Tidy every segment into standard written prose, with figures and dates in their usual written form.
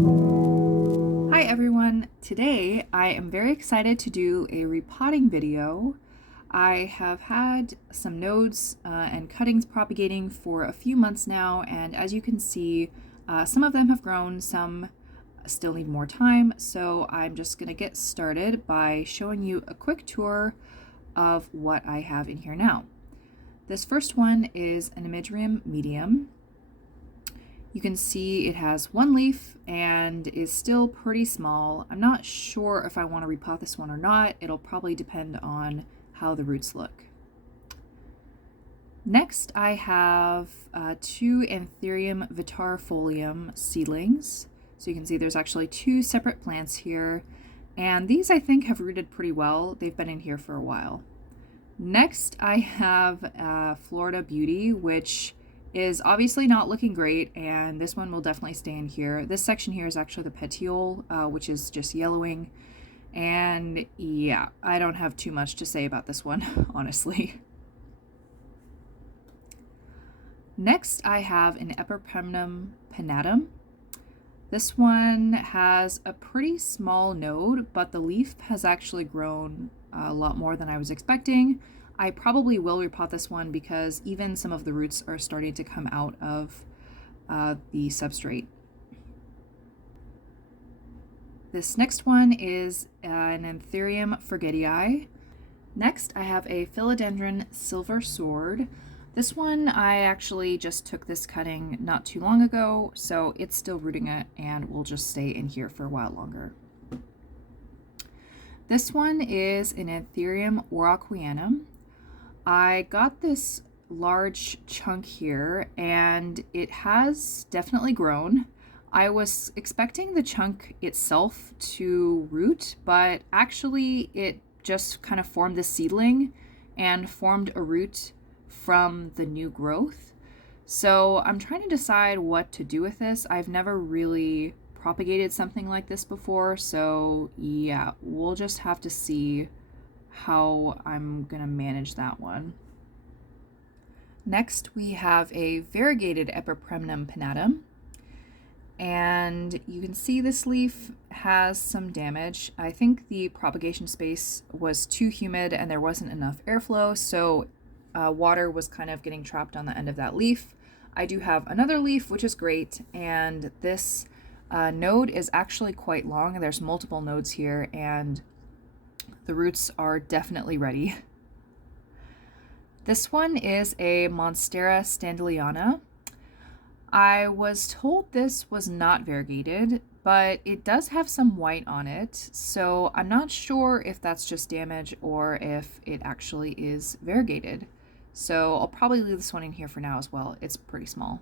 Hi everyone! Today I am very excited to do a repotting video. I have had some nodes and cuttings propagating for a few months now, and as you can see, some of them have grown, some still need more time, so I'm just going to get started by showing you a quick tour of what I have in here now. This first one is an Anthurium medium. You can see it has one leaf and is still pretty small. I'm not sure if I want to repot this one or not. It'll probably depend on how the roots look. Next, I have two Anthurium vitarifolium seedlings. So you can see there's actually two separate plants here, and these I think have rooted pretty well. They've been in here for a while. Next, I have Florida Beauty, which is obviously not looking great, and this one will definitely stay in here. This section here is actually the petiole, which is just yellowing, and yeah, I don't have too much to say about this one, honestly. Next, I have an Epipremnum pinnatum. This one has a pretty small node, but the leaf has actually grown a lot more than I was expecting. I probably will repot this one because even some of the roots are starting to come out of the substrate. This next one is an Anthurium forgetii. Next, I have a Philodenron silver sword. This one, I actually just took this cutting not too long ago, so it's still rooting it and will just stay in here for a while longer. This one is an Anthurium Warocqueanum. I got this large chunk here and it has definitely grown. I was expecting the chunk itself to root, but actually it just kind of formed the seedling and formed a root from the new growth. So I'm trying to decide what to do with this. I've never really propagated something like this before, so yeah, we'll just have to see how I'm gonna manage that one. Next, we have a variegated Epipremnum pinnatum, and you can see this leaf has some damage. I think the propagation space was too humid and there wasn't enough airflow, so water was kind of getting trapped on the end of that leaf. I do have another leaf, which is great, and this node is actually quite long. There's multiple nodes here, and the roots are definitely ready. This one is a Monstera standeliana. I was told this was not variegated, but it does have some white on it, so I'm not sure if that's just damage or if it actually is variegated. So I'll probably leave this one in here for now as well. It's pretty small.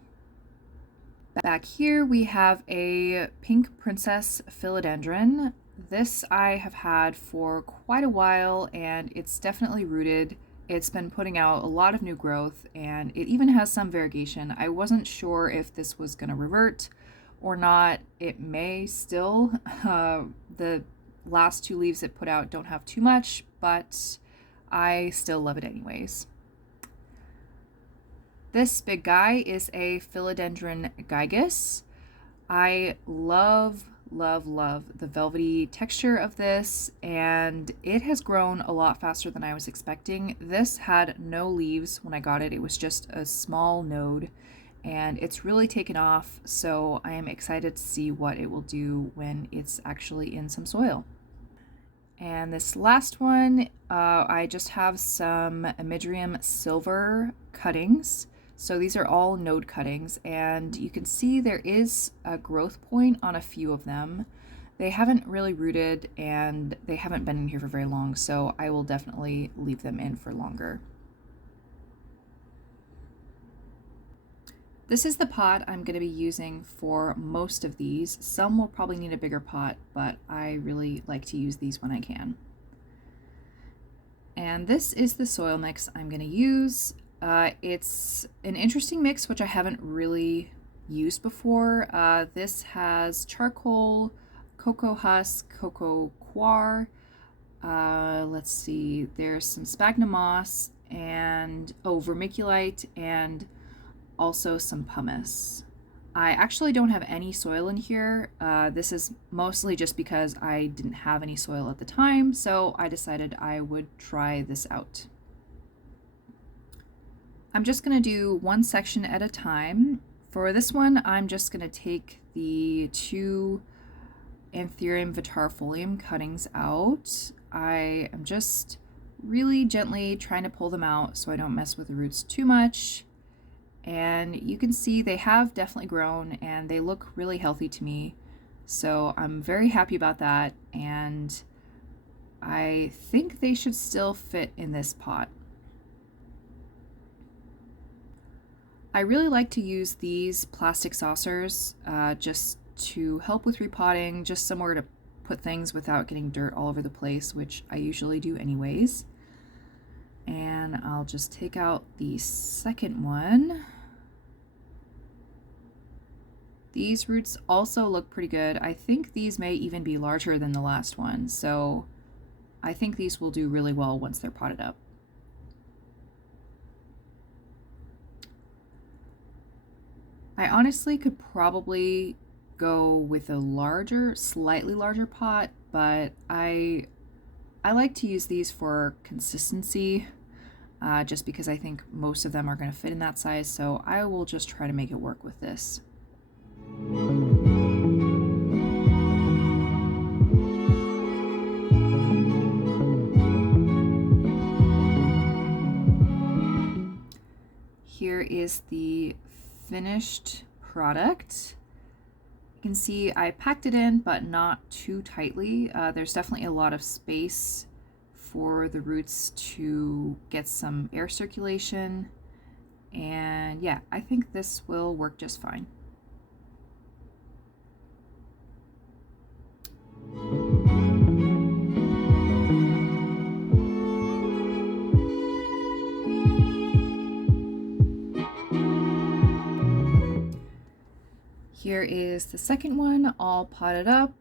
Back here we have a pink princess philodendron. This I have had for quite a while and it's definitely rooted. It's been putting out a lot of new growth and it even has some variegation. I wasn't sure if this was going to revert or not. It may still. The last two leaves it put out don't have too much, but I still love it anyways. This big guy is a Philodenron Gigas. I love the velvety texture of this, and it has grown a lot faster than I was expecting. This had no leaves when I got it. It was just a small node, and it's really taken off, so I am excited to see what it will do when it's actually in some soil. And this last one, I just have some Anthurium silver cuttings. So these are all node cuttings, and you can see there is a growth point on a few of them. They haven't really rooted and they haven't been in here for very long, so I will definitely leave them in for longer. This is the pot I'm going to be using for most of these. Some will probably need a bigger pot, but I really like to use these when I can. And this is the soil mix I'm going to use. It's an interesting mix, which I haven't really used before. This has charcoal, cocoa husk, cocoa coir. Let's see, there's some sphagnum moss and vermiculite and also some pumice. I actually don't have any soil in here. This is mostly just because I didn't have any soil at the time, so I decided I would try this out. I'm just going to do one section at a time. For this one, I'm just going to take the 2 Anthurium vitarifolium cuttings out. I am just really gently trying to pull them out so I don't mess with the roots too much. And you can see they have definitely grown and they look really healthy to me. So I'm very happy about that, and I think they should still fit in this pot. I really like to use these plastic saucers just to help with repotting, just somewhere to put things without getting dirt all over the place, which I usually do anyways. And I'll just take out the second one. These roots also look pretty good. I think these may even be larger than the last one, so I think these will do really well once they're potted up. I honestly could probably go with a larger, slightly larger pot, but I like to use these for consistency, just because I think most of them are going to fit in that size, so I will just try to make it work with this. Here is the finished product. You can see I packed it in, but not too tightly. There's definitely a lot of space for the roots to get some air circulation. And yeah, I think this will work just fine. Here is the second one, all potted up.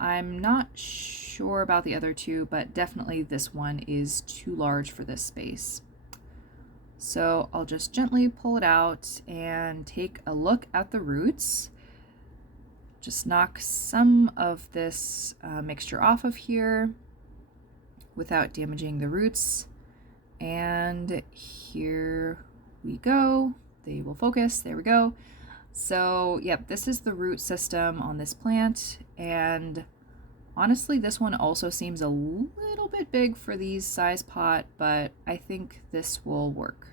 I'm not sure about the other two, but definitely this one is too large for this space. So I'll just gently pull it out and take a look at the roots. Just knock some of this mixture off of here without damaging the roots. And here we go. They will focus. There we go. So, yep, this is the root system on this plant, and honestly, this one also seems a little bit big for these size pot, but I think this will work.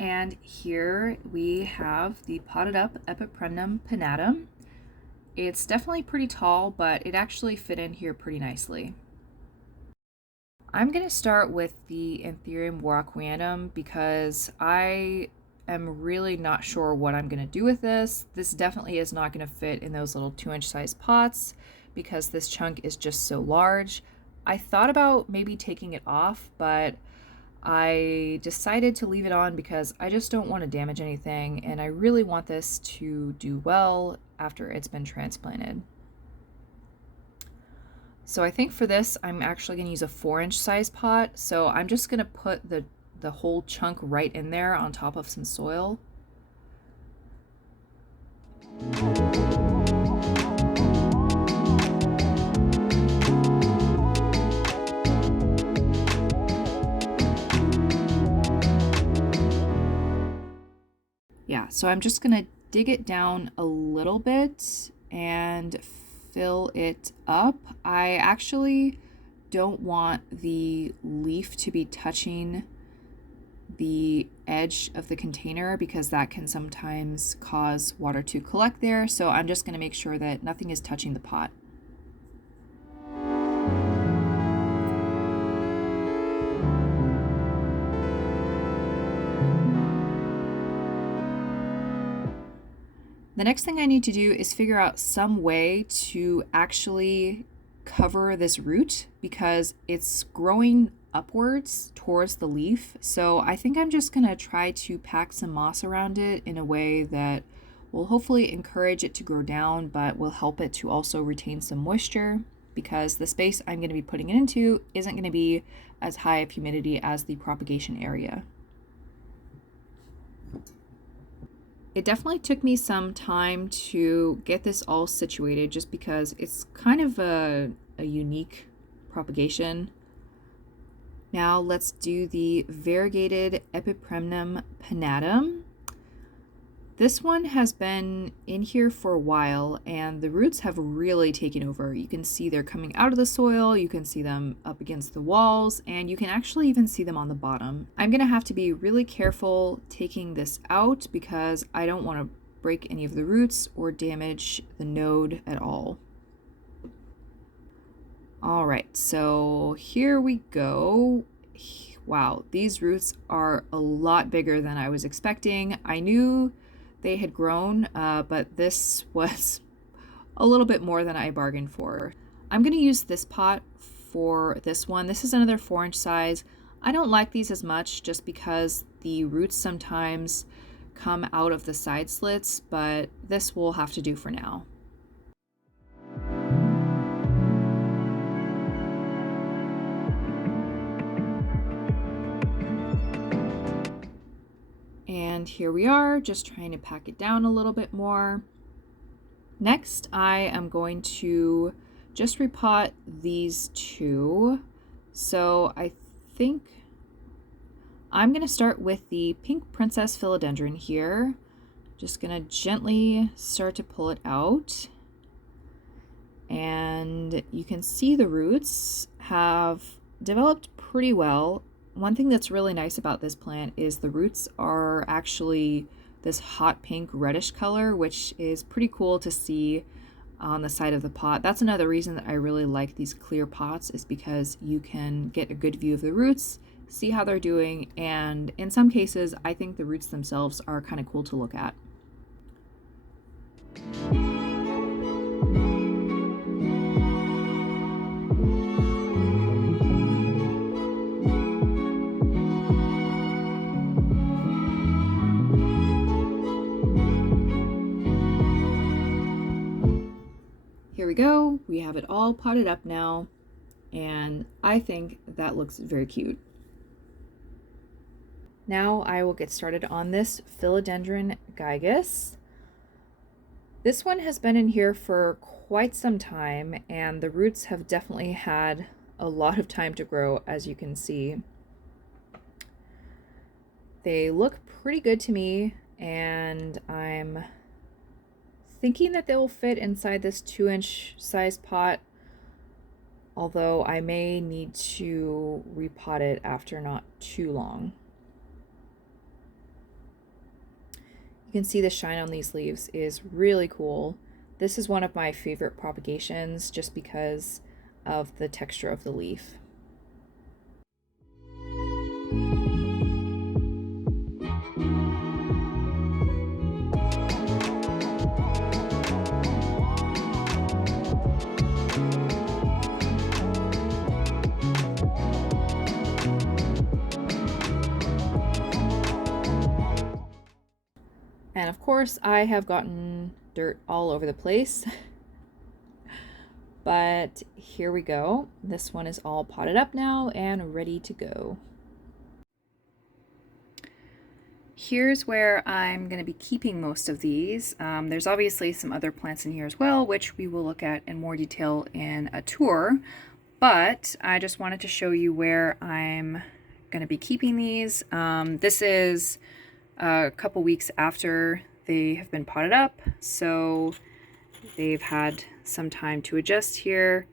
And here we have the potted up Epipremnum pinnatum. It's definitely pretty tall, but it actually fit in here pretty nicely. I'm going to start with the Anthurium Warocqueanum because I am really not sure what I'm going to do with this. This definitely is not going to fit in those little 2-inch size pots because this chunk is just so large. I thought about maybe taking it off, but I decided to leave it on because I just don't want to damage anything, and I really want this to do well after it's been transplanted. So I think for this, I'm actually going to use a 4-inch size pot. So I'm just going to put the whole chunk right in there on top of some soil. Yeah, so I'm just going to dig it down a little bit and fill it up. I actually don't want the leaf to be touching the edge of the container because that can sometimes cause water to collect there. So I'm just going to make sure that nothing is touching the pot. The next thing I need to do is figure out some way to actually cover this root because it's growing upwards towards the leaf. So I think I'm just going to try to pack some moss around it in a way that will hopefully encourage it to grow down, but will help it to also retain some moisture, because the space I'm going to be putting it into isn't going to be as high of humidity as the propagation area. It definitely took me some time to get this all situated, just because it's kind of a unique propagation. Now let's do the variegated Epipremnum pinnatum. This one has been in here for a while, and the roots have really taken over. You can see they're coming out of the soil, you can see them up against the walls, and you can actually even see them on the bottom. I'm gonna have to be really careful taking this out because I don't want to break any of the roots or damage the node at all. All right, so here we go. Wow, these roots are a lot bigger than I was expecting. I knew they had grown, but this was a little bit more than I bargained for. I'm going to use this pot for this one. This is another 4-inch size. I don't like these as much just because the roots sometimes come out of the side slits, but this will have to do for now. And here we are, just trying to pack it down a little bit more. Next, I am going to just repot these two. So I think I'm going to start with the Pink Princess Philodendron here. Just going to gently start to pull it out. And you can see the roots have developed pretty well. One thing that's really nice about this plant is the roots are actually this hot pink reddish color, which is pretty cool to see on the side of the pot. That's another reason that I really like these clear pots, is because you can get a good view of the roots, see how they're doing, and in some cases I think the roots themselves are kind of cool to look at. Here we go, we have it all potted up now, and I think that looks very cute. Now I will get started on this Philodenron Gigas. This one has been in here for quite some time, and the roots have definitely had a lot of time to grow, as you can see. They look pretty good to me, and I'm thinking that they will fit inside this 2-inch size pot, although I may need to repot it after not too long. You can see the shine on these leaves is really cool. This is one of my favorite propagations just because of the texture of the leaf. And of course, I have gotten dirt all over the place. But here we go. This one is all potted up now and ready to go. Here's where I'm going to be keeping most of these. There's obviously some other plants in here as well, which we will look at in more detail in a tour. But I just wanted to show you where I'm going to be keeping these. This is a couple weeks after they have been potted up, so they've had some time to adjust here.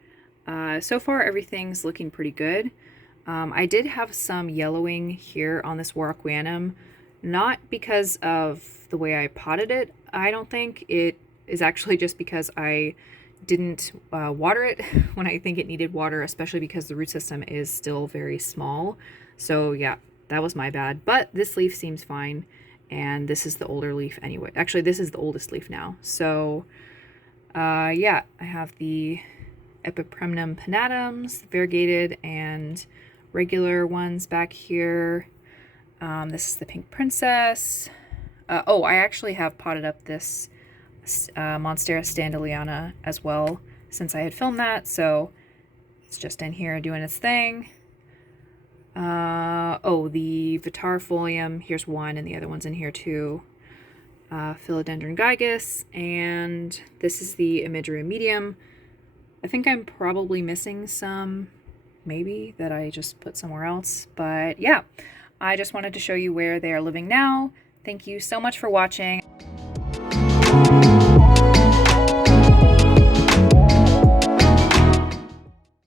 So far everything's looking pretty good. I did have some yellowing here on this Warocqueanum, not because of the way I potted it. I don't think it is actually just because I didn't water it when I think it needed water, especially because the root system is still very small. So yeah, that was my bad, but this leaf seems fine, and this is the older leaf anyway. Actually, this is the oldest leaf now. So yeah, I have the Epipremnum pinnatums, variegated and regular ones back here. This is the Pink Princess. Oh, I actually have potted up this Monstera standeliana as well since I had filmed that, so it's just in here doing its thing. Oh, the Vitarifolium, here's one, and the other one's in here too. Philodenron Gigas, and this is the Anthurium medium. I think I'm probably missing some, maybe, that I just put somewhere else. But yeah, I just wanted to show you where they are living now. Thank you so much for watching.